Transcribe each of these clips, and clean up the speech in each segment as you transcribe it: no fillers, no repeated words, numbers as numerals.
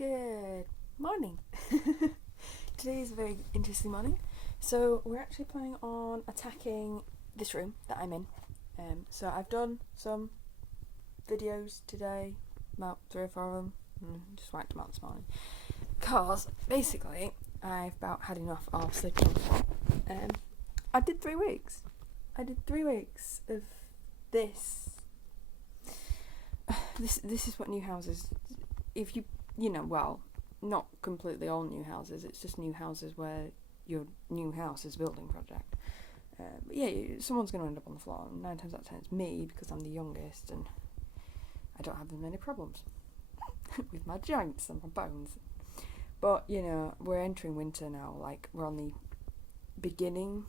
Good morning. Today is a very interesting morning. So we're actually planning on attacking this room that I'm in. So I've done some videos today, about 3 or 4 of them, just whacked them out this morning. Because basically I've about had enough of sleeping on the floor. I did 3 weeks. I did 3 weeks of this. This is what new houses. If well, not completely all new houses. It's just new houses where your new house is a building project. But yeah, someone's going to end up on the floor. 9 times out of 10 it's me because I'm the youngest and I don't have as many problems with my joints and my bones. But we're entering winter now. Like we're on the beginning.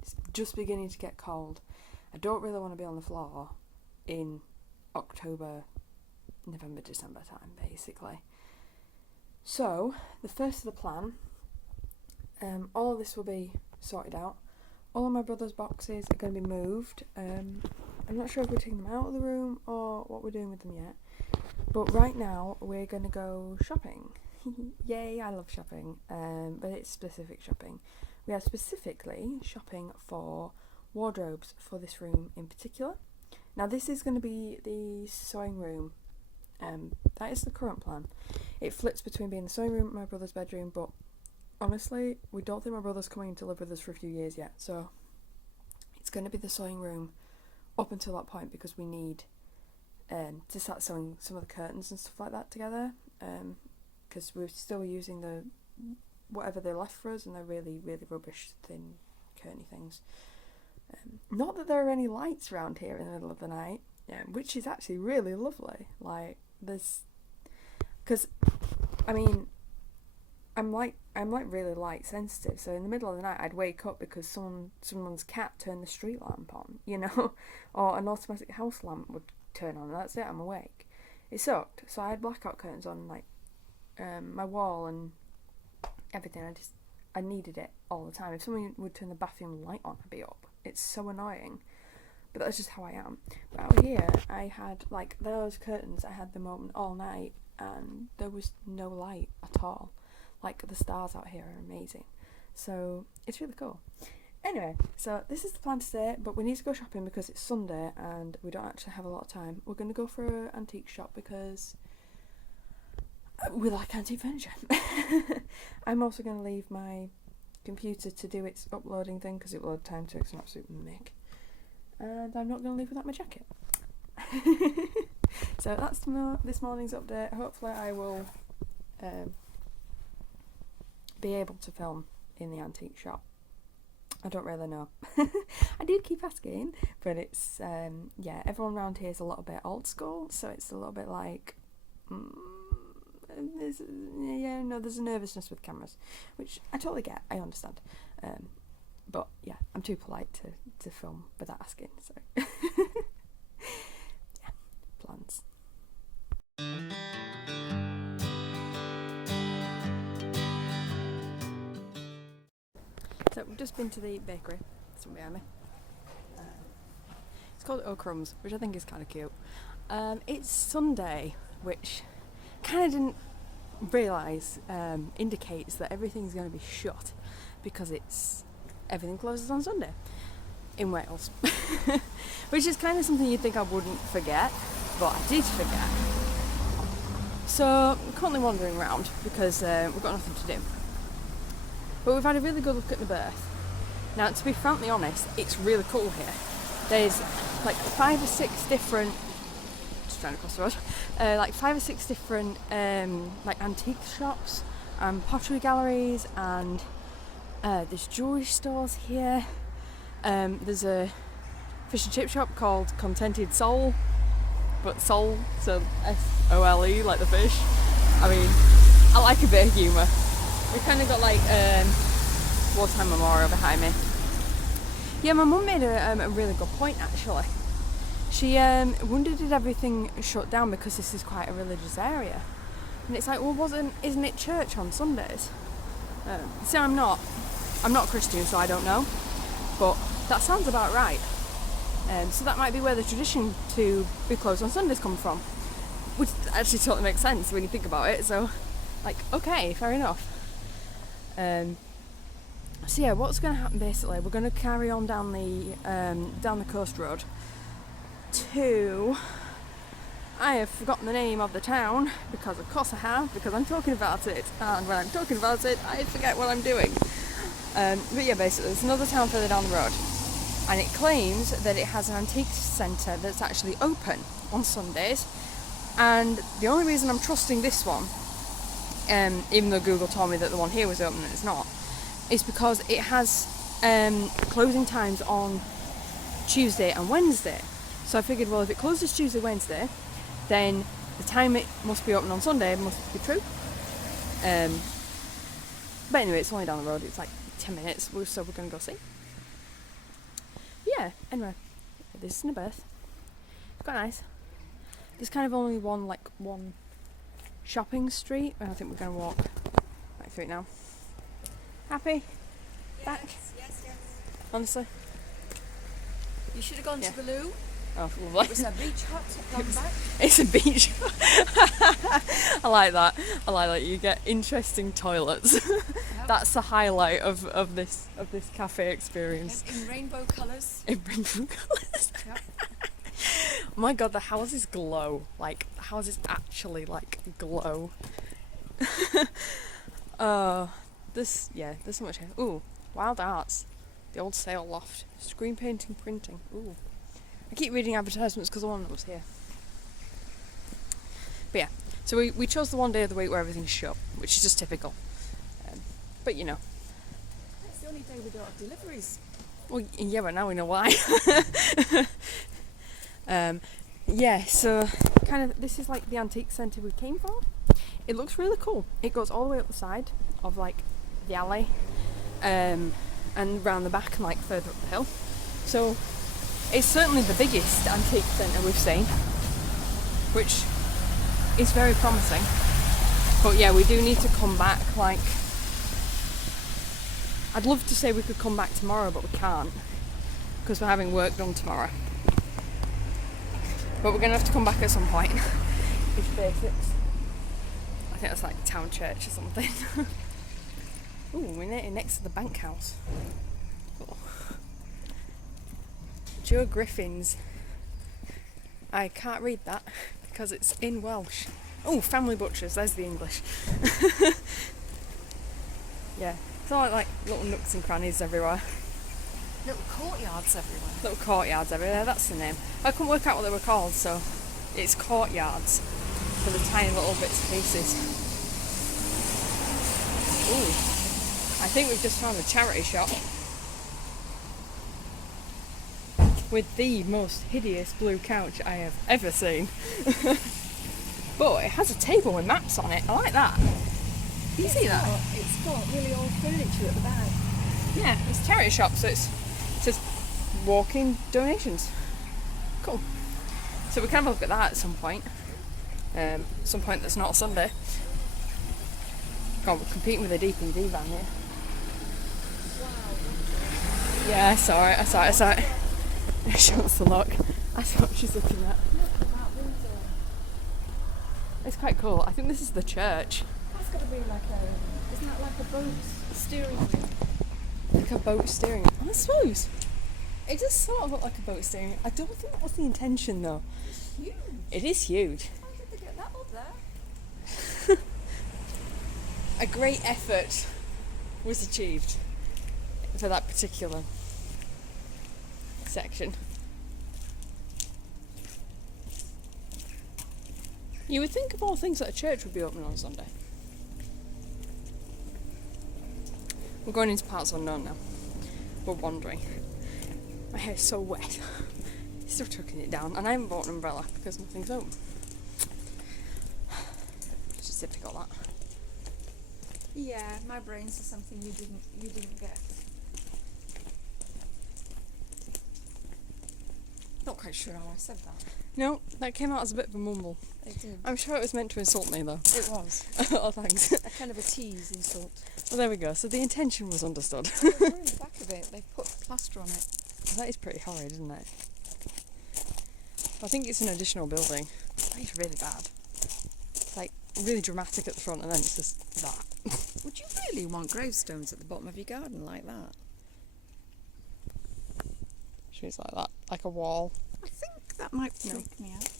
It's just beginning to get cold. I don't really want to be on the floor in October, November, December time, basically. So, the first of the plan, all of this will be sorted out. All of my brother's boxes are going to be moved. I'm not sure if we're taking them out of the room or what we're doing with them yet. But right now, we're going to go shopping. Yay, I love shopping. But it's specific shopping. We are specifically shopping for wardrobes for this room in particular. Now, this is going to be the sewing room. That is the current plan. It flips between being the sewing room and my brother's bedroom, but honestly, we don't think my brother's coming to live with us for a few years yet, so it's going to be the sewing room up until that point because we need to start sewing some of the curtains and stuff like that together, because we're still using the whatever they left for us, and they're really, really rubbish, thin, curtainy things. Not that there are any lights around here in the middle of the night, which is actually really lovely. Like because I'm really light sensitive. So in the middle of the night, I'd wake up because someone's cat turned the street lamp on, or an automatic house lamp would turn on. And that's it. I'm awake. It sucked. So I had blackout curtains on my wall and everything. I needed it all the time. If someone would turn the bathroom light on, I'd be up. It's so annoying. But that's just how I am. But out here, I had, those curtains, I had them open all night, and there was no light at all. The stars out here are amazing. So, it's really cool. Anyway, so this is the plan today, but we need to go shopping because it's Sunday, and we don't actually have a lot of time. We're going to go for an antique shop because we like antique furniture. I'm also going to leave my computer to do its uploading thing because it will have time to. It's an absolute mick. And I'm not going to leave without my jacket. So that's this morning's update. Hopefully I will be able to film in the antique shop. I don't really know. I do keep asking, but it's everyone around here is a little bit old school, so it's a little bit like there's a nervousness with cameras, which I totally get. I understand. But yeah, I'm too polite to film without asking, so yeah, plans. So we've just been to the bakery, it's one behind me. It's called O'Crumbs, which I think is kind of cute. It's Sunday, which kind of didn't realise indicates that everything's going to be shut because everything closes on Sunday in Wales. Which is kind of something you'd think I wouldn't forget, but I did forget. So I'm currently wandering around because we've got nothing to do. But we've had a really good look at the berth. Now, to be frankly honest, it's really cool here. There's 5 or 6 different, just trying to cross the road, 5 or 6 different antique shops and pottery galleries, and there's jewellery stores here. There's a fish and chip shop called Contented Soul, but soul, so S-O-L-E, like the fish. I mean, I like a bit of humour. We kind of got wartime memorial behind me. Yeah, my mum made a really good point actually. She wondered did everything shut down because this is quite a religious area, and it's like, well, isn't it church on Sundays? See, I'm not Christian, so I don't know, but that sounds about right. So that might be where the tradition to be closed on Sundays come from. which actually totally makes sense when you think about it. So, like, okay, fair enough. So yeah, what's going to happen basically? We're going to carry on down the coast road to. I have forgotten the name of the town because, of course, I have, because I'm talking about it, and when I'm talking about it, I forget what I'm doing. But yeah, basically, there's another town further down the road, and it claims that it has an antique centre that's actually open on Sundays. And the only reason I'm trusting this one, even though Google told me that the one here was open and it's not, is because it has closing times on Tuesday and Wednesday. So I figured, well, if it closes Tuesday, Wednesday, then the time it must be open on Sunday must be true. But anyway, it's only down the road. It's like 10 minutes, so we're going to go see. Yeah, anyway, this is in a berth. It's quite nice. There's kind of only one shopping street, and I think we're going to walk right through it now. Happy? Yes, Back? yes. Honestly? You should have gone to the loo. Oh, lovely. It was a beach hut along the back. It's a beach. I like that. You get interesting toilets. Yep. That's the highlight of this cafe experience. In rainbow colours. In rainbow colours. Yep. Oh my god, the houses glow. Like, the houses actually like glow. There's so much here. Ooh, wild arts. The old sail loft. Screen painting, printing. Ooh. I keep reading advertisements because the one that was here. But yeah, so we chose the one day of the week where everything's shut, which is just typical. But you know. That's the only day we don't have deliveries. Well, yeah, but now we know why. Yeah, so kind of this is like the antique centre we came from. It looks really cool. It goes all the way up the side of like the alley, and round the back and like further up the hill. So it's certainly the biggest antique centre we've seen, which is very promising. But yeah, we do need to come back. Like, I'd love to say we could come back tomorrow, but we can't because we're having work done tomorrow. But we're going to have to come back at some point. It's basics. I think that's like town church or something. Ooh, we're next to the bank house. Cool. Joe Griffin's. I can't read that because it's in Welsh. Oh, family butchers, there's the English. Yeah, it's all like little nooks and crannies everywhere. Little courtyards everywhere. Little courtyards everywhere, that's the name. I couldn't work out what they were called, so it's courtyards for the tiny little bits and pieces. Ooh, I think we've just found a charity shop with the most hideous blue couch I have ever seen. But it has a table with maps on it. I like that. Can you see that? It's got really old furniture at the back. Yeah, it's a charity shop, so it says walk-in donations. Cool. So we can have a look at that at some point. Some point that's not a Sunday. God, we're competing with a DPD van here. Wow. Yeah, I saw it. She wants to look. That's what she's looking at. It's quite cool. I think this is the church. That's got to be like isn't that like a boat steering wheel? Like a boat steering. I suppose. It does sort of look like a boat steering. I don't think that was the intention though. It's huge. It is huge. How did they get that up there? A great effort was achieved for that particular section. You would think of all things that a church would be open on Sunday. We're going into parts unknown now. We're wandering. My hair's so wet. Still tucking it down, and I haven't bought an umbrella because nothing's open. It's just typical that. Yeah, my brain says something you didn't get. Not quite sure how I said that. No, that came out as a bit of a mumble. It did. I'm sure it was meant to insult me though. It was. Oh, thanks. A kind of a tease insult. Well, there we go. So the intention was understood. We're in the back of it. They put plaster on it. That is pretty horrid, isn't it? I think it's an additional building. That is really bad. like really dramatic at the front, and then it's just that. Would you really want gravestones at the bottom of your garden like that? Which means like that, like a wall. I think that might freak me out.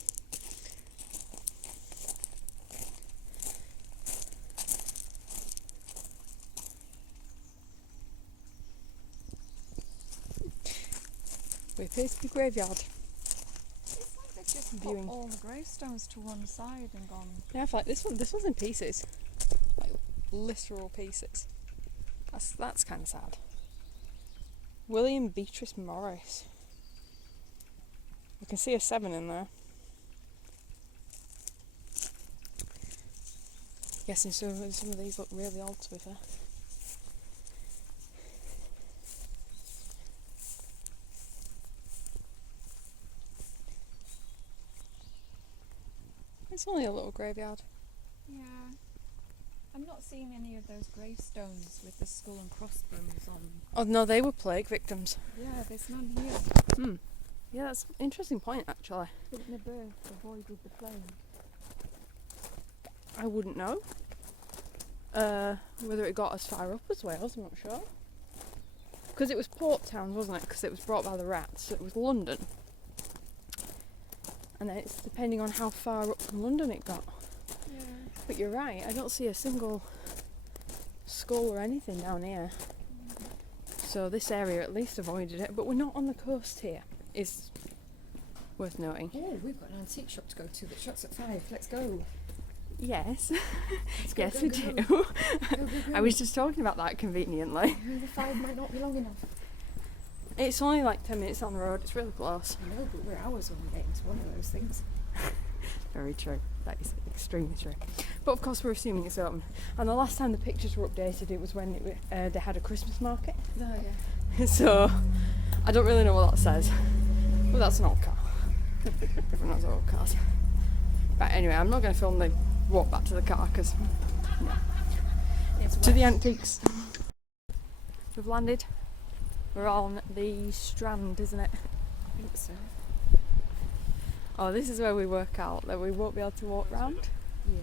We appear to be graveyard. It's like they've just Viewing. put all the gravestones to one side and gone. Yeah, I feel like this one's in pieces, like literal pieces. That's kind of sad. William Beatrice Morris. I can see a 7 in there. Guessing some of these look really old, to be fair. It's only a little graveyard. Yeah. I'm not seeing any of those gravestones with the skull and crossbones on. Oh no, they were plague victims. Yeah, there's none here. Yeah, that's an interesting point, actually. Couldn't the birth avoided the plague? I wouldn't know. Whether it got as far up as Wales, I'm not sure. Because it was port towns, wasn't it? Because it was brought by the rats. So it was London. And then it's depending on how far up from London it got. Yeah. But you're right, I don't see a single skull or anything down here. So this area at least avoided it. But we're not on the coast here, is worth noting. Oh, we've got an antique shop to go to that shuts at 5. Let's go. Yes. Let's go, Yes, go, we go. do. Go, go, go. I was just talking about that conveniently. The 5 might not be long enough. It's only like 10 minutes on the road, it's really close. I know, but we're hours on getting to one of those things. Very true. That is extremely true. But of course we're assuming it's open. And the last time the pictures were updated, it was when they had a Christmas market. Oh, yeah. So I don't really know what that says. But that's an old car. Everyone knows old cars. But anyway, I'm not going to film the walk back to the car because to the antiques. We've landed. We're on the Strand, isn't it? I think so. Oh, this is where we work out that we won't be able to walk round. Yeah.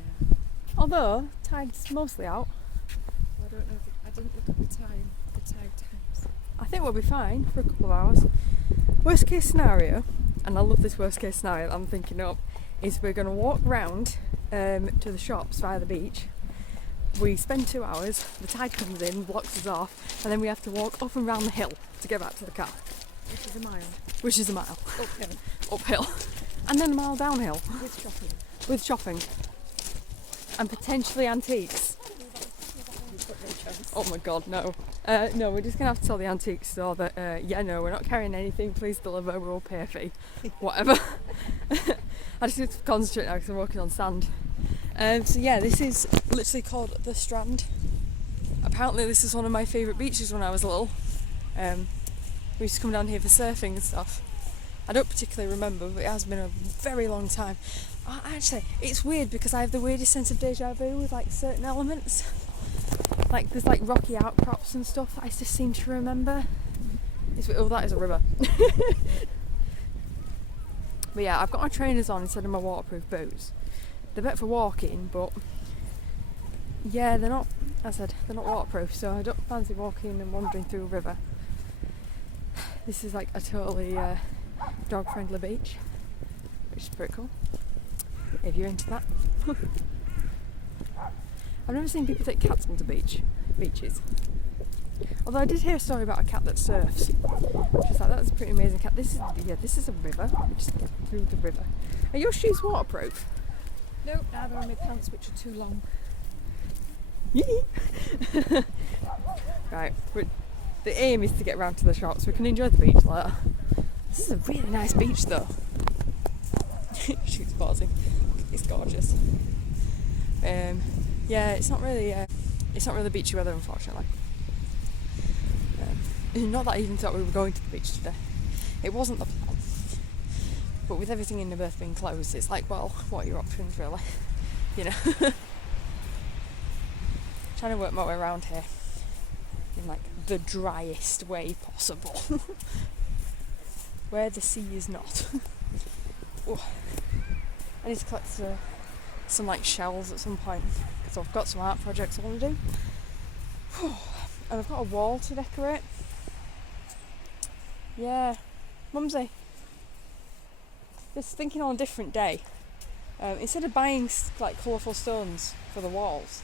Although tide's mostly out. I don't know. I didn't look at the time. The tide times. I think we'll be fine for a couple of hours. Worst case scenario, and I love this worst case scenario that I'm thinking up, is we're going to walk round to the shops via the beach. We spend 2 hours, the tide comes in, blocks us off, and then we have to walk up and round the hill to get back to the car. Which is a mile. Which is a mile. Uphill. Uphill. And then a mile downhill. With shopping. With shopping. And potentially antiques. We've got no chance. Oh my god, no. No, we're just going to have to tell the antique store that, yeah, no, we're not carrying anything, please deliver, we'll pay a fee. Whatever. I just need to concentrate now because I'm walking on sand. So yeah, this is literally called the Strand. Apparently this is one of my favourite beaches when I was little. We used to come down here for surfing and stuff. I don't particularly remember, but it has been a very long time. Actually, it's weird because I have the weirdest sense of deja vu with like certain elements. Like there's like rocky outcrops and stuff that I just seem to remember. Oh, that is a river. But yeah, I've got my trainers on instead of my waterproof boots. They're better for walking, but yeah, they're not, as I said, they're not waterproof, so I don't fancy walking and wandering through a river. This is like a totally dog-friendly beach, which is pretty cool, if you're into that. I've never seen people take cats onto beaches. Although I did hear a story about a cat that surfs. Which is like, that's a pretty amazing cat. This is a river. We just get through the river. Are your shoes waterproof? Nope, neither are my pants, which are too long. Right, the aim is to get round to the shop so we can enjoy the beach later. This is a really nice beach though. She's pausing. It's gorgeous. Yeah, it's not really beachy weather, unfortunately. Not that I even thought we were going to the beach today. It wasn't the plan. But with everything in the berth being closed, it's like, well, what are your options really? You know. Trying to work my way around here in like the driest way possible. Where the sea is not. Oh. I need to collect some like shells at some point, because I've got some art projects I want to do. And I've got a wall to decorate. Yeah, Mumsy. Just thinking on a different day. Instead of buying like colourful stones for the walls,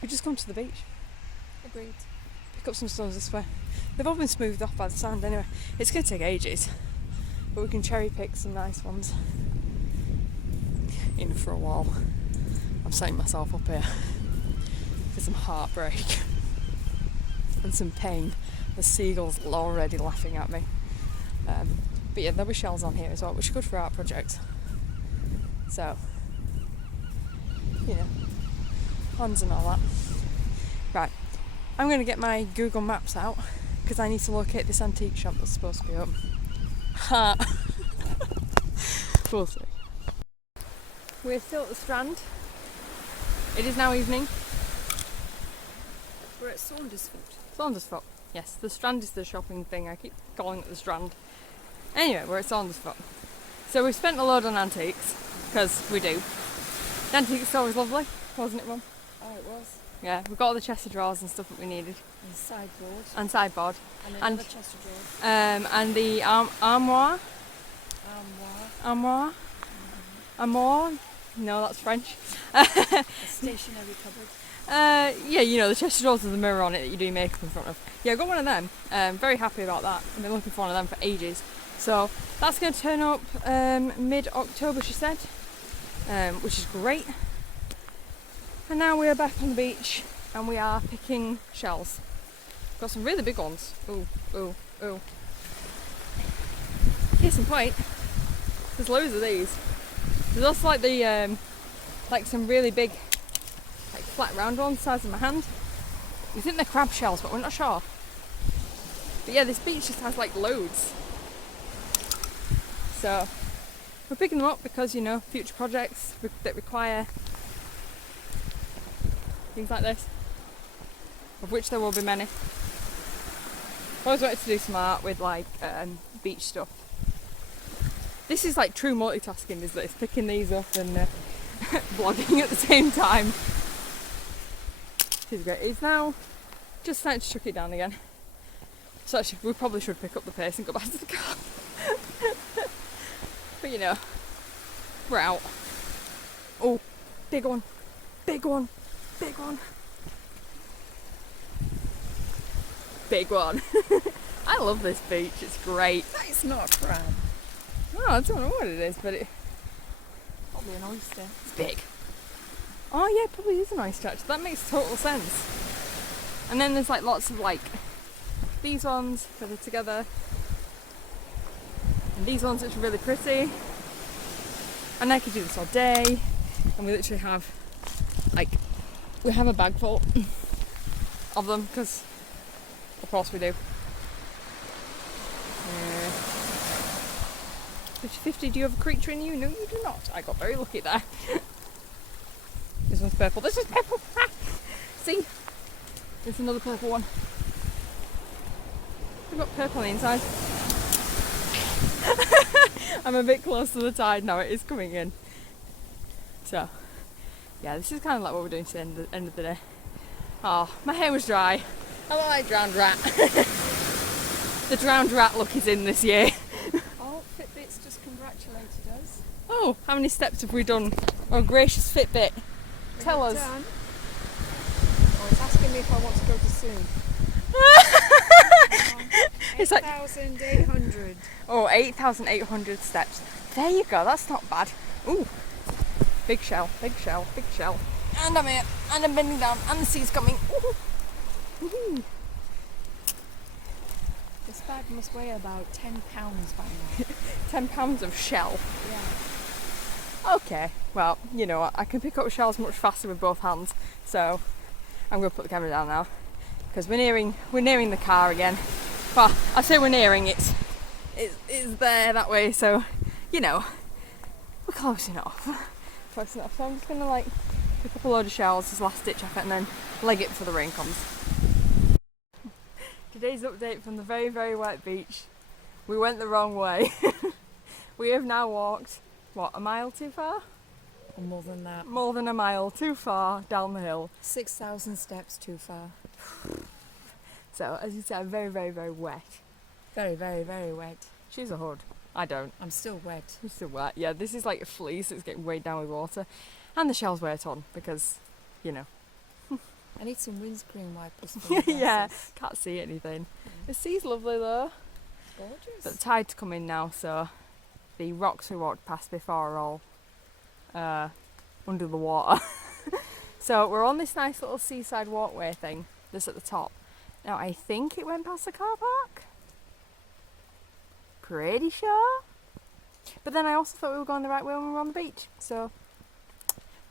we just come to the beach. Agreed. Pick up some stones this way. They've all been smoothed off by the sand anyway. It's going to take ages, but we can cherry pick some nice ones. In for a while. I'm setting myself up here for some heartbreak and some pain. The seagulls are already laughing at me. But yeah, there'll be shells on here as well, which is good for art projects. So, you know, ponds and all that. Right, I'm going to get my Google Maps out because I need to locate this antique shop that's supposed to be open. Ha! We'll see. We're still at the Strand. It is now evening. We're at Saundersfoot. Saundersfoot. Yes, the Strand is the shopping thing. I keep calling it the Strand. Anyway, we're at Saundersfoot. So we've spent a load on antiques, because we do. The antique store was lovely, wasn't it, Mum? Oh, it was. Yeah, we've got all the chest of drawers and stuff that we needed. And sideboard. And sideboard. And another chest of drawers. And the armoire. Armoire. Armoire. No, that's French. A stationary cupboard. Yeah, you know, the chest of drawers with the mirror on it that you do makeup in front of. Yeah, I got one of them. Very happy about that. I've been looking for one of them for ages. So that's going to turn up mid-October, she said, which is great. And now we're back on the beach and we are picking shells. Got some really big ones. Ooh, ooh, ooh. Case in point, there's loads of these. There's also like the like some really big, like flat round ones the size of my hand. We think they're crab shells, but we're not sure. But yeah, this beach just has like loads. So we're picking them up because, you know, future projects that require things like this, of which there will be many. I've always wanted to do some art with like beach stuff. This is like true multitasking, is this? Picking these up and vlogging at the same time. This is great. It's now just starting to chuck it down again. So actually, we probably should pick up the pace and go back to the car. But you know, we're out. Oh, big one, big one, big one, big one. I love this beach, it's great. That is not a crab. Oh, I don't know what it is, but it... Probably an oyster. It's big. Oh yeah, it probably is an oyster actually. That makes total sense. And then there's like lots of like these ones that are together. And these ones which are really pretty. And I could do this all day. And we literally have like, we have a bag full of them because of course we do. 50-50, do you have a creature in you? No, you do not. I got very lucky there. This one's purple. This is purple! Ah! See? There's another purple one. We've got purple on the inside. I'm a bit close to the tide now, it is coming in. So, yeah, this is kind of like what we're doing to the end of the day. Oh, my hair was dry. I'm like drowned rat. The drowned rat look is in this year. Oh, Fitbit's just congratulated us. Oh, how many steps have we done? Oh, gracious Fitbit. Tell us. Done. Oh, it's asking me if I want to go to soon. It's like 8,800. Oh, 8,800 steps. There you go, that's not bad. Ooh, big shell, big shell, big shell. And I'm here, and I'm bending down, and the sea's coming. Woohoo. This bag must weigh about 10 pounds by now. 10 pounds of shell. Yeah. Okay, well, you know what, I can pick up shells much faster with both hands, so I'm going to put the camera down now because we're nearing the car again. Well, I say we're nearing it. It's there that way, so you know we're close enough. Close enough. So I'm just gonna like pick up a load of shells as last ditch effort and then leg it before the rain comes. Today's update from the very, very wet beach. We went the wrong way. We have now walked, what, a mile too far? Or more than that. More than a mile too far down the hill. 6,000 steps too far. So, as you say, I'm very, very, very wet. Very, very, very wet. She's a hood. I don't. I'm still wet. I'm still wet. Yeah, this is like a fleece that's getting weighed down with water. And the shell's wear on because, you know. I need some windscreen wipers for my Yeah, glasses. can't see anything. The sea's lovely though. Gorgeous. But the tide's coming now, so the rocks we walked past before are all under the water. So we're on this nice little seaside walkway thing that's at the top. Now I think it went past the car park. Pretty sure. But then I also thought we were going the right way when we were on the beach. So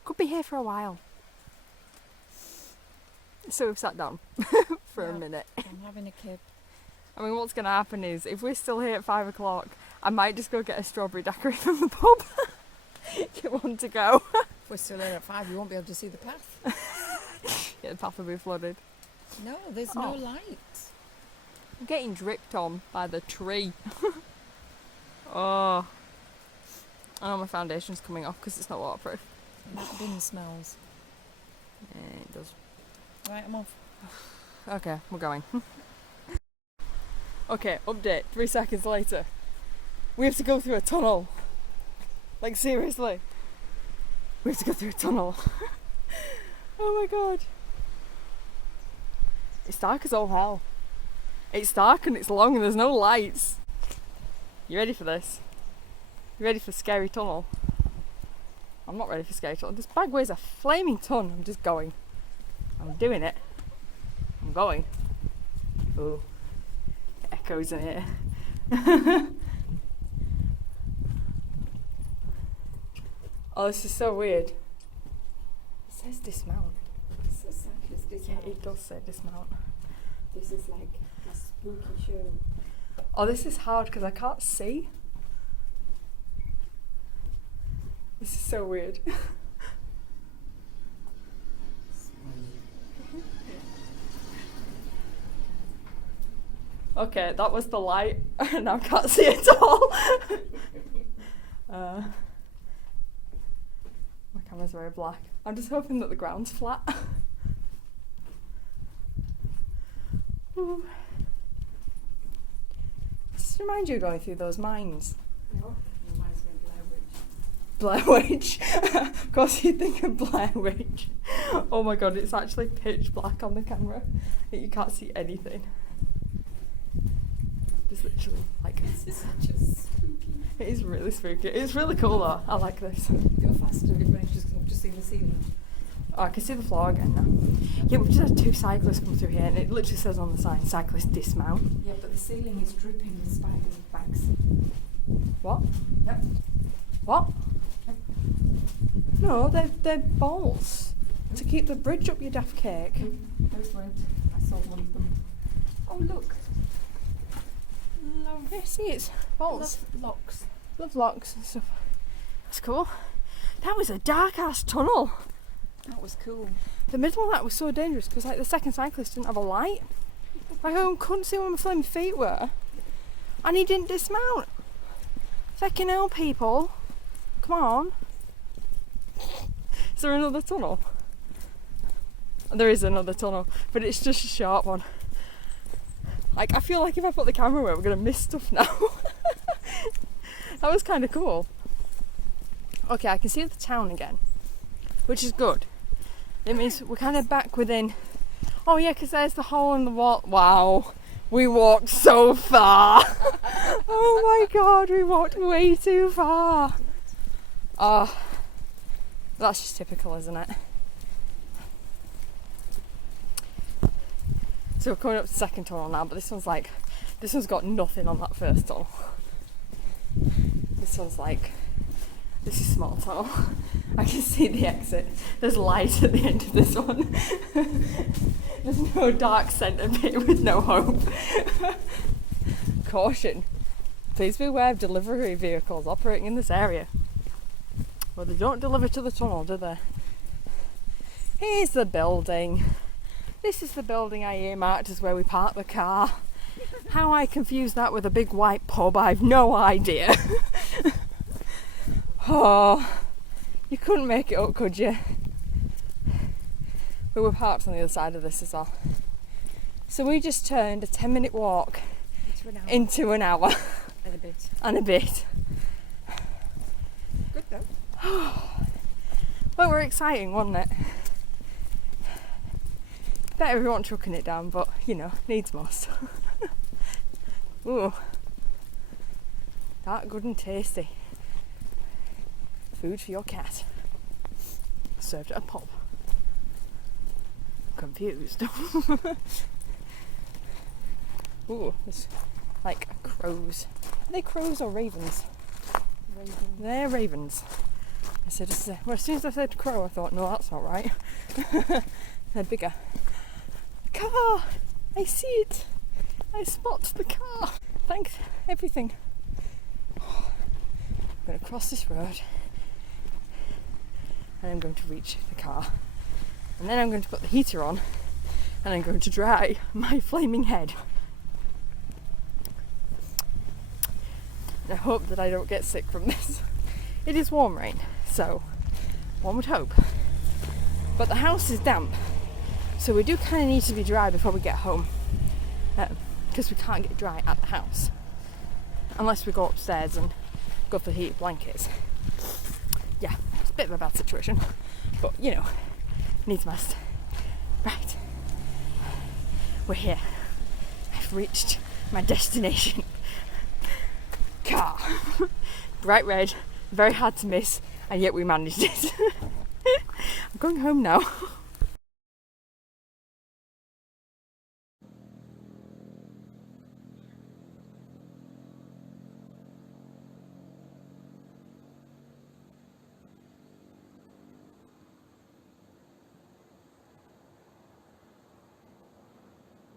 could be here for a while. So we've sat down for a minute. I'm having a kip. I mean, what's going to happen is, if we're still here at 5 o'clock, I might just go get a strawberry daiquiri from the pub. You want to go? If we're still here at 5, you won't be able to see the path. Yeah, the path will be flooded. No, there's no light. I'm getting dripped on by the tree. Oh. I know my foundation's coming off because it's not waterproof. And that bin smells. Yeah, it does. Right, I'm off. Okay, we're going. Okay, update. 3 seconds later. We have to go through a tunnel. Like, seriously. We have to go through a tunnel. Oh my god. It's dark as all hell. It's dark and it's long and there's no lights. You ready for this? You ready for scary tunnel? I'm not ready for scary tunnel. This bag weighs a flaming ton. I'm just going. I'm doing it. I'm going. Ooh. Echoes in here. Oh, this is so weird. It says dismount. Yeah, it does say dismount. This is like a spooky show. Oh, this is hard because I can't see. This is so weird. Okay, that was the light. Now I can't see it at all. My camera's very black. I'm just hoping that the ground's flat. Ooh. Just remind you of going through those mines. No, reminds me of Blair Witch. Blair Witch. Of course you think of Blair Witch. Oh my god, it's actually pitch black on the camera. You can't see anything. Just literally like This is just spooky. it is really spooky. It's really cool though. I like this. Go faster if you're just seeing the ceiling. Oh, I can see the floor again now. Yeah, we've just had 2 cyclists come through here and it literally says on the sign, cyclist dismount. Yeah, but the ceiling is dripping with spider bags. What? Yep. What? Yep. No, they're bolts to keep the bridge up, you daft cake. Those weren't. I saw one of them. Oh, look. Love, Yeah, see, it's bolts. love locks. Love locks and stuff. That's cool. That was a dark ass tunnel. That was cool. The middle of that was so dangerous because like the second cyclist didn't have a light. Like I couldn't see where my flaming feet were. And he didn't dismount. Feckin' hell, people. Come on. Is there another tunnel? There is another tunnel, but it's just a short one. Like, I feel like if I put the camera away, we're going to miss stuff now. That was kind of cool. Okay, I can see the town again, which is good. It means we're kind of back within... Oh yeah, because there's the hole in the wall. Wow, we walked so far. Oh my god, we walked way too far. Oh, that's just typical, isn't it? So we're coming up to the second tunnel now, but this one's got nothing on that first tunnel. This is small tunnel. I can see the exit. There's light at the end of this one. There's no dark centre bit with no hope. Caution. Please beware of delivery vehicles operating in this area. Well, they don't deliver to the tunnel, do they? Here's the building. This is the building I earmarked as where we park the car. How I confused that with a big white pub, I've no idea. Oh, You couldn't make it up, could you? We were parked on the other side of this as well. So we just turned a 10-minute walk into an hour. And a bit. Good though. Well, we're exciting, wasn't it? Better we weren't trucking it down, but you know, needs must. Ooh, that good and tasty. Food for your cat. Served at a pub. Confused. Ooh, there's like crows. Are they crows or ravens? Ravens. They're ravens. I said, well, as soon as I said crow, I thought, no, that's not right. They're bigger. Car! I see it! I spot the car! Thanks, everything. I'm going to cross this road and I'm going to reach the car. And then I'm going to put the heater on and I'm going to dry my flaming head. And I hope that I don't get sick from this. It is warm rain, so one would hope. But the house is damp, so we do kind of need to be dry before we get home. Because we can't get dry at the house. Unless we go upstairs and go for heated blankets. Yeah, it's a bit of a bad situation. But, you know, needs must. Right. We're here. I've reached my destination. Car. Bright red, very hard to miss, and yet we managed it. I'm going home now.